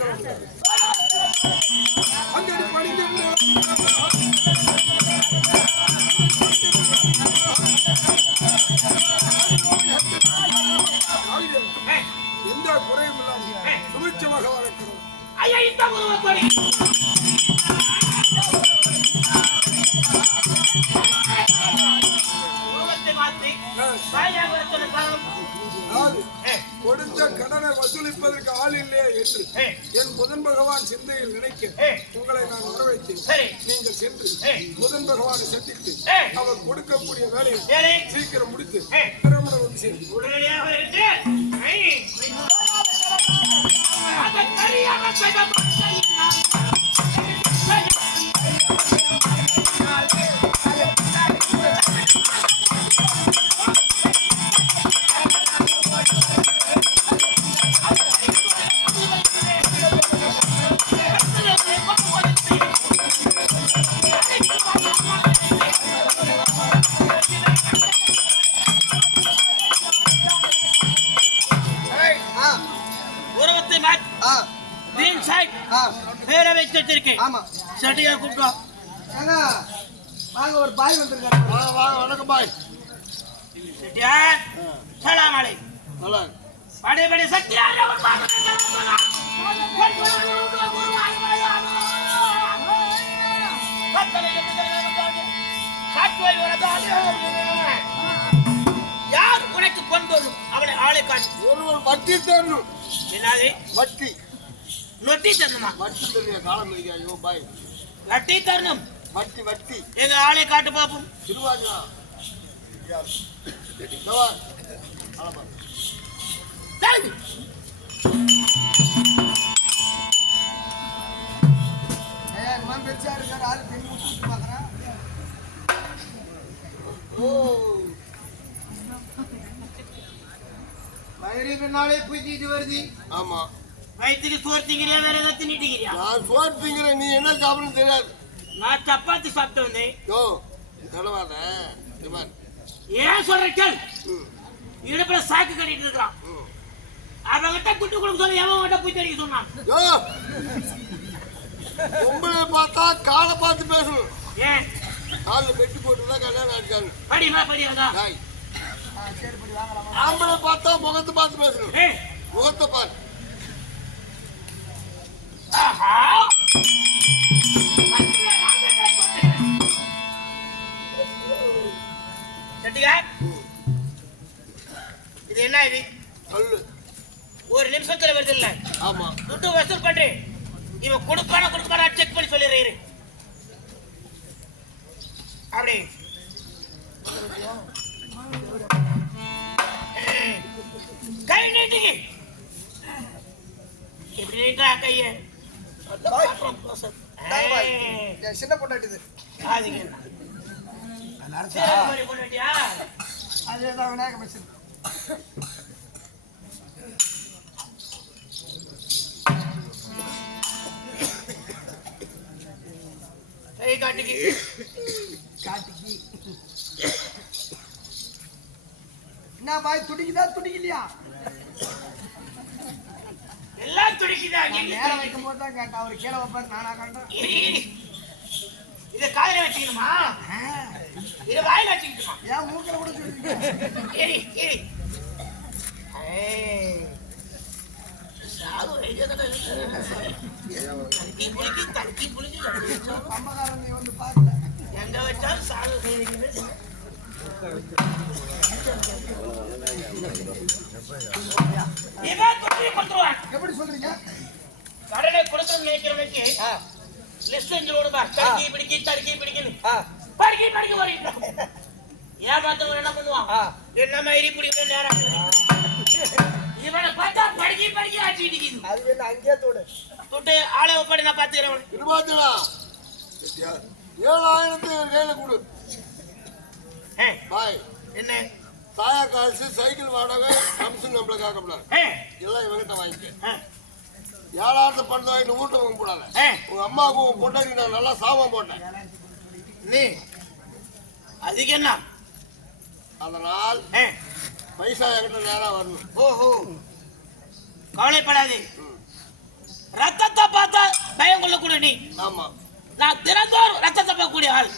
நமஸ்காரம் பணிந்து எந்த குறையும் இல்லாமல் சுமிச்சமாக வளர்க்கிறோம் ஐயா இந்த உருவப்படி உருவத்தை மாற்றி வாயிலாக வரச்சொல்ல காரணம் கொடுத்த கடனை வசூலிப்பதற்கு ஆள் இல்லையே என்று என் புதன் பகவான் சிந்தையில் நினைக்க. உங்களை நான் வரவைத்தேன் சரி நீங்கள் சென்று. புதன் பகவானை சந்தித்து. அவர் கொடுக்கக்கூடிய வேலையை சீக்கிரம் முடித்து ஏய். திருமண வந்து சேர்ந்து உடனடியாக பாய் வந்திருக்காரு. வாங்க வணக்கம் பாய். செட்டியார் சலாம் அலை நல்லா படை படை சக்தியாக யார் உனக்கு கொண்டு அவனை ஆளை காட்டு ஒருவர் வட்டி தரணும். என்னது? வட்டி. நொட்டி தரணுமா? வட்டி தெரிய காலம் ஐயோ பாய். நட்டி தரணும். வட்டி வட்டி. எங்க ஆளை காட்டு பாப்போம். திருவாஜா பெருசா இருக்காரு ஆளு பெண் முட்டு பாக்குறேன் ஓ. வயிறு பின்னாலே பூச்சிட்டு வருது. ஆமா. வயிற்றுக்கு சோறு திங்கிறியா வேற ஏதாவது தின்னுட்டிக்கிறியா நான் சோறு திங்கிறேன். நீ என்ன சாப்பிடணும் தெரியாது. நான் சப்பாத்தி சாப்பிட்டு வந்தேன். யோ தலைவாத இவன் ஏன் சொல்ற கேள். இடுப்புல சாக்கு கட்டிட்டு இருக்கான் ம். அவன்கிட்ட குட்டு கொடுக்க சொல்லி எவன் போய் தெரிவிக்க சொன்னான்? யோ பொம்பளை பார்த்தா காலை பார்த்து பேசணும். ஏன்? காலில் பெட்டி போட்டு தான் கல்யாணம் ஆடிக்காங்க படிமா படி வந்தா டாய் ஆ, சரி படி வாங்கலாமா ஆம்பளை பார்த்தா முகத்தை பார்த்து பேசணும். ஏய். முகத்தை பாரு. ஆஹா. என்ன இது சொல்லு. ஒரு நிமிஷத்துல வருது இல்ல ஆமா. துட்டு வசூல் பண்றேன் இவன் கொடுப்பானா கொடுப்பானா செக் பண்ணி சொல்லிடுறேன் இரு. அப்படி கை நீட்டி. இப்படி நீட்டா கைய? ஏய், என் சின்ன பொண்டாட்டிது அதுக்கு போடிட்டியா? அதேதான் மிஷன். காட்டுக்கு. காட்டுக்கு. என்ன பாய் துடிக்குதா துடிக்கலையா? எல்லாம் துடிக்குதா நேரம் வைக்கும் போது தான் கேட்டேன். அவர் கீழே வைப்பாரு நானா கண்டேன் இத காலையில வச்சுக்கணுமா? இத வாயில வச்சுக்கணுமா ஏன் மூக்கில் கூட இரி இரி ஏய். எங்க வச்சாலும் கொடுத்துருவான் எப்படி சொல்றீங்க கடனை கொடுக்கணும்னு நினைக்கிறவனுக்கு லிஸ்ட் செஞ்சு கொடுப்பா தடுக்கி பிடிக்கி தடுக்கி பிடிக்கணும் படிக்கி படிக்க வரீங்க ஏமாத்தவன் என்ன பண்ணுவான். என்ன மாதிரி பிடிக்க நேரம் இவனை பார்த்தா படிக்கி படிக்கி ஆட்டிட்டு இருக்குது அது வேணும் அங்கேயே தோடு. தொட்டு ஆளை ஒப்படை நான் பாத்துக்கிறேன் திருவாஜனா ஏழாயிரத்து கையில கொடு. பாய். என்ன? தாயா காசு சைக்கிள் வாடகை கமிஷன் நம்மள காக்கப்படாது எல்லாம் இவங்கிட்ட வாங்கிக்க. ஏழாயிரத்து பணத்தை வாங்கிட்டு வீட்டை வாங்க கூடாது உங்க அம்மாவுக்கு உன் பொண்டாட்டி நான் நல்லா சாபம் போட்டேன். நீ அதுக்கு என்ன? அதனால் ஏ, பைசா என்கிட்ட நேரா வரணும். ஓஹோ கவலைப்படாதே. ரத்தத்தை பார்த்தா பயம் கொள்ளக்கூடிய நீ. ஆமா. நான் தினந்தோறும் ரத்தத்தை பார்க்கக்கூடிய ஆள்.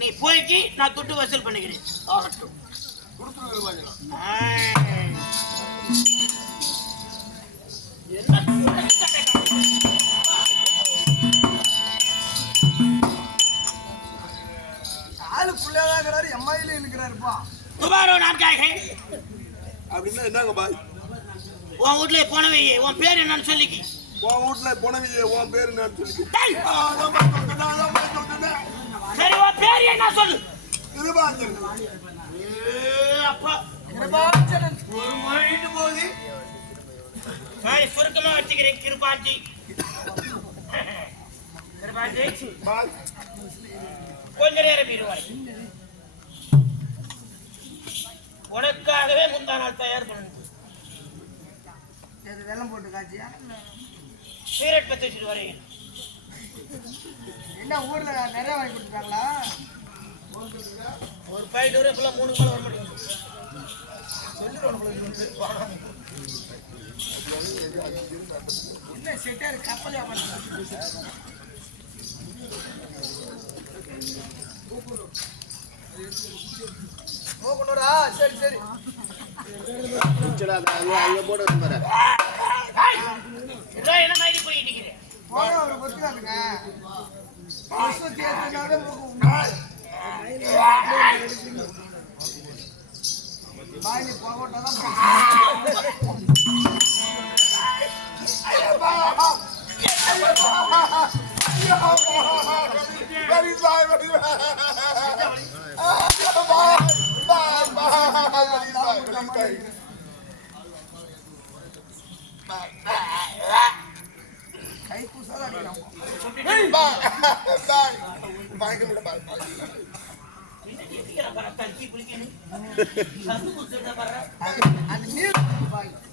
நீ போய்க்கு நான் துட்டு வசூல் பண்ணிக்கிறேன். ஆகட்டும். ஆய். என்ன வீட்ல போனவை உன் பேர் என்னன்னு சொல்லிக்கி. உன் வீட்டுல புனவிய உன் பேரு நான் சொல்லி டேய், அதான் பாய் சொல்றேன், அதான் பாய் சொல்றேன். சரி உன் பேர் என்ன சொல்லு? கிருபாஞ்சன். ஏ, அப்பா. கிருபாச்சரன் ஒரு மொழிட்டு போகுது. நான் சுருக்கமா வச்சுக்கிறேன் கிருபாஞ்சி. கிருபாஞ்சி. கொஞ்ச நேரம் இருவாய் உனக்காகவே முந்தா நாள் தயார் பண்ணு. வெள்ளம் போட்டு காய்ச்சியா? சீரட் பத்தி வச்சுட்டு வரேன். என்ன ஊர்ல நிறைய வாங்கி கொடுத்துட்டாங்களா? ஒரு பாயிண்ட் வரும் இப்பெல்லாம் மூணு மேல வர மாட்டேங்குது. என்ன செட்டாரு கப்பல் போகணுரா சரி சரி. ஏய், இதெல்லாம் என்ன மாதிரி போய் நிக்கிறேன் போக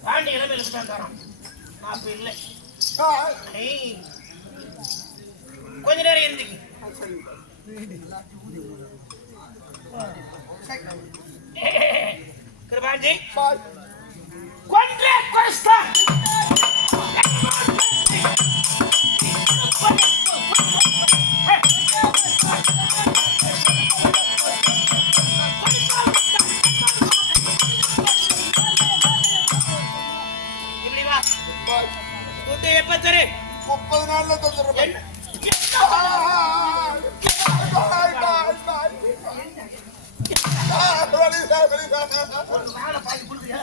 பாண்டி இளமையில தான் தரோம் நான் அப்ப இல்லை கொஞ்ச நேரம் இருந்துக்கு பாய். கொன்றே கொஸ்தா பாய் வெரி பாய் வெரி பாய் மேல பாதி கொடுக்குறியா?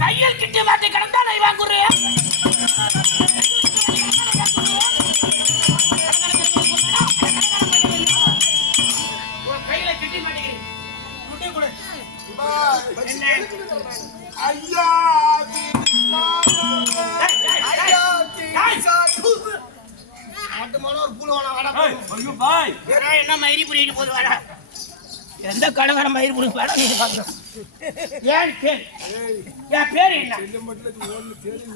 கையில் கிட்டி மாட்டி கிடந்தா நான் வாங்குறேன். கையில கிட்டி கொடு. என்ன? ஐயா என்ன மயிரி புரியிட்டு போது வாடா. எந்த கடவர மயிர் புரி வாடா நீ பார்க்க ஏன் பேர் என் பேர் என்ன?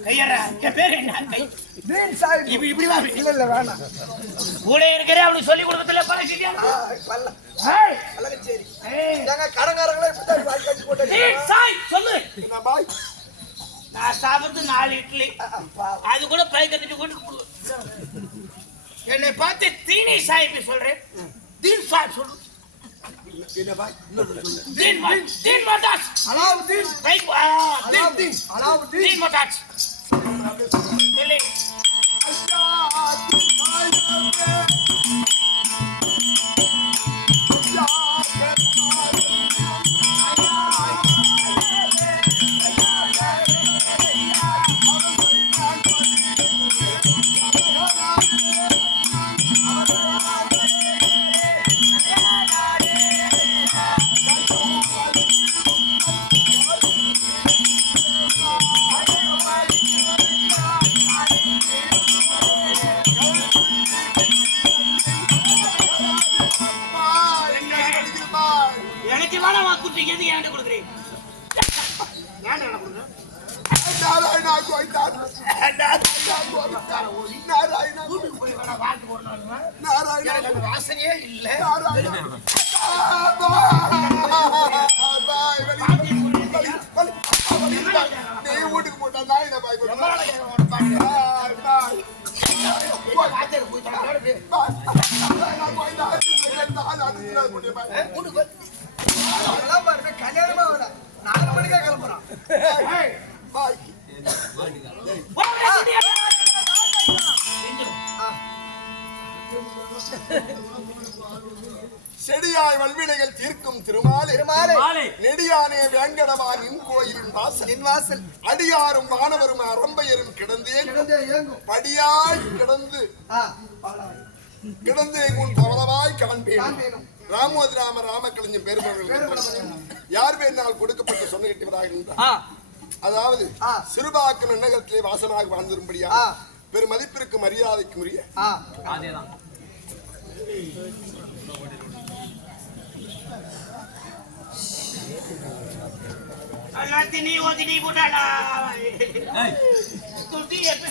கையறா என் பேர் என்ன? கை நீர் சாய் இப்படி இப்படி வா இல்ல இல்ல வேணாம். கூட இருக்கிற அவனுக்கு சொல்லி கொடுக்கறதுல பல்ல நாங்க கடங்காரங்களே இப்படி கட்டி போட்டு நீ சாய் சொல்லு. பாய்? நான் சாப்பிட்டு நாலு இட்லி. அது கூட பை கட்டிட்டு கொண்டு. என்னை பார்த்து தீனி சாய்ப்பு சொல்றேன். தீன் சாய் சொல்லு. என்ன பாய் தீன் தீன் மட்டாஸ் அலாவுதீன் தீன் அலாவுதீன் அலாவுதீன் தீன் மட்டாஸ் ஐயா நிஜமான வாக்குறுதி எது என்கிட்ட கொடுக்குறீங்க ஏன்டா எனக்கு கொடுக்குற? நாராயணா கோவிந்தார் நாராயணா கோவிந்தார் நாராயணா வீட்டுக்கு போய் வேணா வாழ்த்து போடணும்னா நாராயணா வாசனையே இல்ல நீ வீட்டுக்கு போட்டா என்ன பாய். பாய் பாய் போய் அதெல்லாம் பாருங்க கல்யாணமா வர நாலு மணிக்கா கிளம்புறான். செடியாய் வல்வினைகள் தீர்க்கும் திருமாலே. திருமாலே. நெடியானே வேங்கடவா நின் கோயிலின் வாசல். என் வாசல். அடியாரும் வானவரும் அரம்பையரும் கிடந்தேன். கிடந்தே இயங்கும். படியாய் கிடந்து. கிடந்தே உன் பவளவாய் காண்பேன். ராமோதி ராம ராமக்கலைஞன் பெருமகள் யார் பேரினால் கொடுக்கப்பட்டு சொன்ன கட்டிவராக அதாவது ஆ. சிறுபாக்கு நன்னகத்திலே வாசனாக வாழ்ந்திரும்படியா. பெருமதிப்பிற்கு மரியாதைக்கு உரிய? ஆ. எல்லாம் திணி ஓ திணி போட்டாடா துட்டி எப்ப